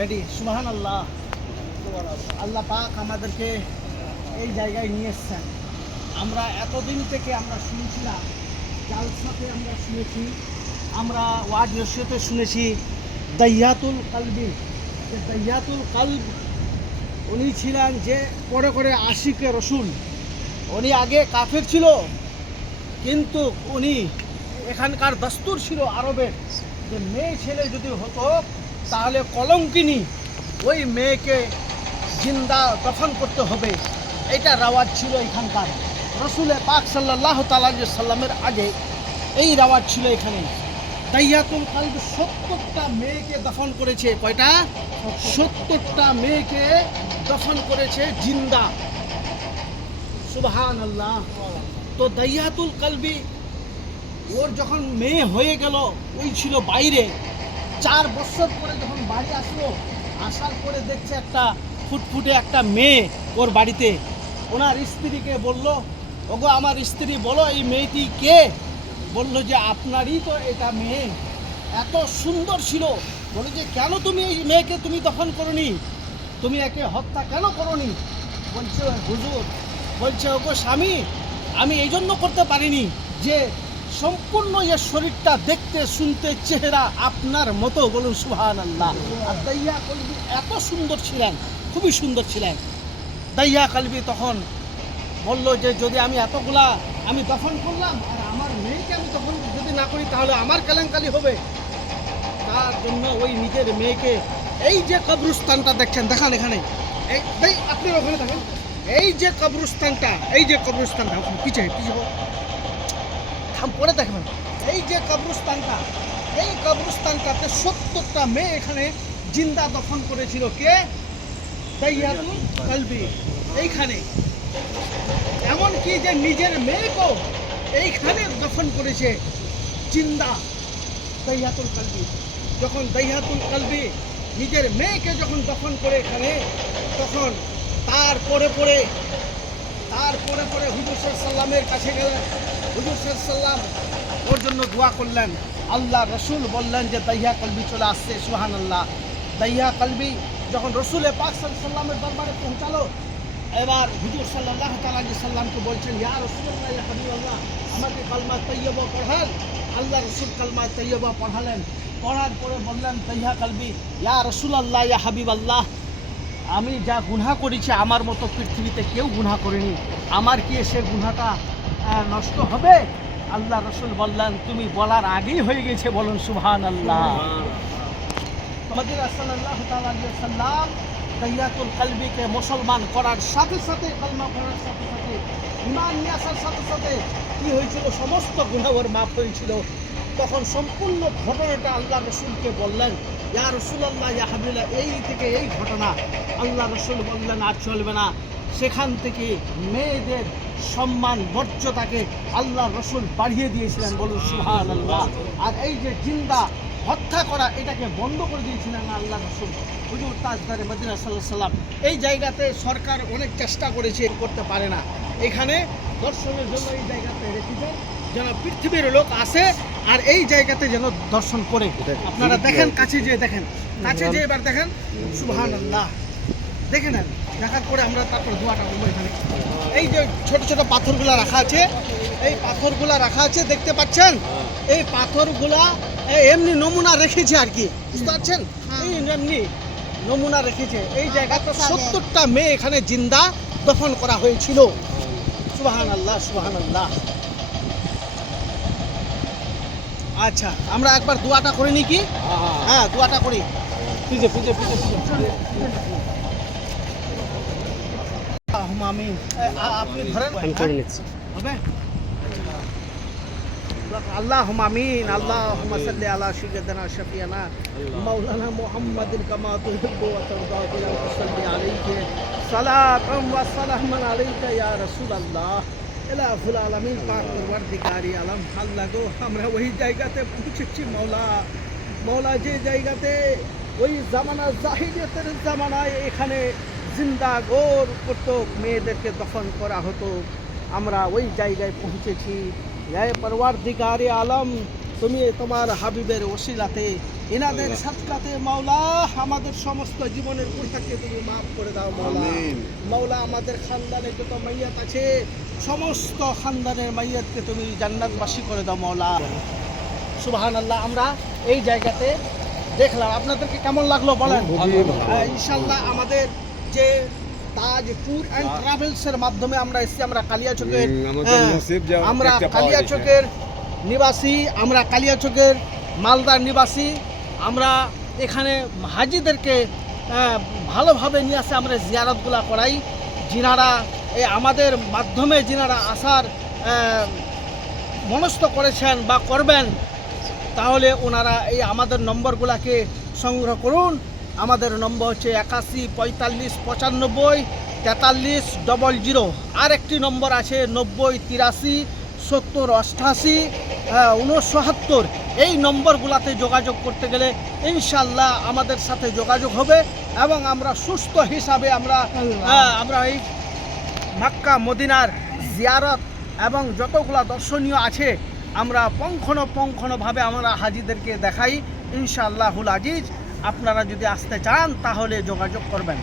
Ready. সুবহানাল্লাহ। আল্লাহ পাক আমাদেরকে এই জায়গায় নিয়ে এসেছেন। আমরা এতদিন থেকে আমরা শুনছিলাম, জালসাতে আমরা শুনেছি, আমরা ওয়াজ নসিহতে শুনেছি দাইয়াতুল কালবি। যে দাইয়াতুল কালব উনি ছিলেন যে করে আশিকে রসুল। উনি আগে কাফের ছিল, কিন্তু উনি এখানকার দস্তুর ছিল আরবের যে মেয়ে ছেলে যদি হতো তাহলে কলঙ্কিনী ওই মেয়েকে জিন্দা দফন করতে হবে, এটা রাওয়াজ ছিল এখানকার। রসুলে পাক সাল্লাল্লাহু তাআলা আলাইহি সাল্লামের আগে এই রাওয়াজ ছিল এখানে। দাইয়াতুল কালব ৭০টা মেয়েকে দফন করেছে। কয়টা? ৭০টা মেয়েকে দফন করেছে জিন্দা। সুবহানাল্লাহ। তো দাইয়াতুল কালবি ওর যখন মেয়ে হয়ে গেল, ওই ছিল বাইরে। 4 বছর পরে যখন বাড়ি আসলো, আসার পরে দেখছে একটা ফুটফুটে একটা মেয়ে ওর বাড়িতে। ওনার স্ত্রীকে বলল, ওগো আমার স্ত্রী, বলো এই মেয়েটি কে? বলল যে আপনারই তো এটা মেয়ে। এত সুন্দর ছিল। বলে যে কেন তুমি এই মেয়েকে তুমি দফন করনি, তুমি একে হত্যা কেন করনি? বলছে হুজুর, বলছে ওগো স্বামী, আমি এই জন্য করতে পারিনি যে সম্পূর্ণ এর শরীরটা দেখতে শুনতে চেহারা আপনার মতো। বলুন সুবহানাল্লাহ। আর দাইয়া কালবি এত সুন্দর ছিলেন, খুবই সুন্দর ছিলেন। দাইয়া কালবি তখন বলল যে যদি আমি এতগুলা আমি দফন করলাম আর আমার মেয়েকে আমি দফন যদি না করি তাহলে আমার কেলেঙ্কারি হবে। তার জন্য ওই নিজের মেয়েকে, এই যে কবরস্থানটা দেখছেন, দেখান এখানে, এই আপনি ওখানে দেখেন, এই যে কবরস্থানটা, এই যে কবরস্থানটা পিছিয়ে পিছিয়ে পরে দেখবেন, এই যে কবরস্থানটা, এই কবরস্থানটাতে ৭০টা মেয়ে এখানে জিন্দা দফন করেছিল। কে? দাইয়াতুল কালবি। এইখানে এমনকি যে নিজের মেয়েকেও এইখানে দফন করেছে জিন্দা। দাইয়াতুল কালবি যখন দাইয়াতুল কালবি নিজের মেয়েকে যখন দফন করে এখানে, তখন তারপরে হুজুর সাল্লামের কাছে গেলেন। হুজুর সাল্লাম ওর জন্য দোয়া করলেন। আল্লাহ রসুল বললেন যে দাইয়া কালবি চলে আসছে। সুবহানাল্লাহ। দাইয়া কালবি যখন রসুলে পাক সাল্লামের দরবারে পৌঁছালো, এবার হুজুর সাল্লাল্লাহু তাআলা আলাইহি সাল্লামকে বলছেন, ইয়া রাসূলুল্লাহ, ইয়া হাবিবাল্লাহ, আমাকে কালমা তাইয়্যিবা পড়ান। আল্লাহ রসুল কালমা তাইয়্যিবা পড়ালেন। পড়ার পরে বললেন দাইয়া কালবি, ইয়া রাসূলুল্লাহ, ইয়া হাবিবাল্লাহ, আমি যা গুনাহ করেছি আমার মতো পৃথিবীতে কেউ গুনাহ করেনি, আমার কি সে গুনাহটা নষ্ট হবে? আল্লাহ রসুল বললেন, তুমি বলার আগেই হয়ে গেছে। বলুন সুবহানাল্লাহ। মদিনা সাল্লাল্লাহু তাআলা আলাইহি সাল্লাম দাইয়াতুল কালবিকে মুসলমান করার সাথে সাথে, কালমা পড়ার সাথে সাথে, ঈমান নিয়ে আসার সাথে সাথে কি হয়েছিল? সমস্ত গুনাহ ওর মাফ হয়েছিল। তখন সম্পূর্ণ ঘটনাটা আল্লাহ রসুলকে বললেন, ইয়া রাসূলুল্লাহ, ইয়া হাবিবাল্লাহ, এই থেকে এই ঘটনা। আল্লাহ রসুল বললেন আর চলবে না। সেখান থেকে মেয়েদের সম্মান মর্যাদাকে আল্লাহ রসুল বাড়িয়ে দিয়েছিলেন। বলুন সুবহানাল্লাহ। আর এই যে জিন্দা হত্যা করা, এটাকে বন্ধ করে দিয়েছিলেন আল্লাহ রসুল। হুজুর তাজদারে মদিনা সাল্লাল্লাহু আলাইহি সাল্লাম। এই জায়গাতে সরকার অনেক চেষ্টা করেছে, করতে পারে না। এখানে দর্শনের জন্য এই জায়গাতে রেখেছে, যেন পৃথিবীর লোক আসে আর এই জায়গাতে যেন দর্শন করে। আপনারা দেখেন, কাছে যেয়ে দেখেন, কাছে যেয়ে এবার দেখেন। সুবহানাল্লাহ। দেখে নেন, দেখার পরে আমরা তারপর দোয়াটা করবো। এখানে এই যে ছোট ছোট পাথরগুলা রাখা আছে, এই পাথরগুলা রাখা আছে, দেখতে পাচ্ছেন? এই পাথরগুলা এমনি নমুনা রেখেছে আর কি, বুঝতে পারছেন? এই এমনি নমুনা রেখেছে। এই জায়গাটা ৭০টা মেয়ে এখানে জিন্দা দফন করা হয়েছিল। সুবহানাল্লাহ, সুবহানাল্লাহ। আচ্ছা, আমরা একবার দোয়াটা করে নিই কি? হ্যাঁ, দোয়াটা করি। পিছে পিছে পিছে পিছে আমিন। আপনি ধরেন, আমি করে নিচ্ছি। হবে? আল্লাহুম্মা আমিন। আল্লাহুম্মা সাল্লি আলা সাইয়্যিদিনা শাফিয়ানা মাওলানা মুহাম্মাদিন কামা তুহিব্বু ওয়া তারদা বিনা সাল্লি আলাইহি সালাতাম ওয়া সালামান আলাইকা ইয়া রাসূলুল্লাহ। ইলাহুল আলামিন, পাক পরওয়ারদিগারি আলম। আল্লাহ গো, আমরা ওই জায়গাতে পৌঁছেছি মওলা যে জায়গাতে ওই জামানা, জাহিলিয়াতের জামানায় এখানে জিন্দা গোর করতো, মেয়েদেরকে দফন করা হতো। আমরা ওই জায়গায় পৌঁছেছি। হে পরওয়ারদিগারে আলম, তুমি তোমার হাবিবের ওসিলাতে এনাদের সাদকাতে মাওলা আমাদের সমস্ত জীবনের গুনাহকে তুমি মাফ করে দাও মাওলা। মাওলা আমাদের খানদানে যত মাইয়াত আছে সমস্ত খানদানের মাইয়াতকে তুমি জান্নাতবাসী করে দাও মাওলা। সুবহানাল্লাহ। আমরা এই জায়গাতে দেখলাম, আপনাদেরকে কেমন লাগলো বলেন? ইনশাআল্লাহ আমাদের যে তাজ ট্যুর অ্যান্ড ট্রাভেলসের মাধ্যমে আমরা এসেছি, আমরা কালিয়াচকের আমরা কালিয়াচকের নিবাসী, আমরা কালিয়াচকের মালদার নিবাসী। আমরা এখানে হাজিদেরকে ভালোভাবে নিয়ে আসে আমরা জিয়ারতগুলা করাই। যিনারা এই আমাদের মাধ্যমে যিনারা আসার মনস্থ করেছেন বা করবেন, তাহলে ওনারা এই আমাদের নম্বরগুলোকে সংগ্রহ করুন। আমাদের নম্বর হচ্ছে 81 45 95 43 00। আর একটি নম্বর আছে 90 83 70 88 69। এই নম্বরগুলোতে যোগাযোগ করতে গেলে ইনশাল্লাহ আমাদের সাথে যোগাযোগ হবে এবং আমরা সুস্থ হিসাবে আমরা এই মক্কা মদিনার জিয়ারত এবং যতগুলা দর্শনীয় আছে আমরা পুঙ্খানুপুঙ্খভাবে আমরা হাজিদেরকে দেখাই ইনশাআল্লাহুল আজিজ। আপনারা যদি আসতে চান তাহলে যোগাযোগ করবেন।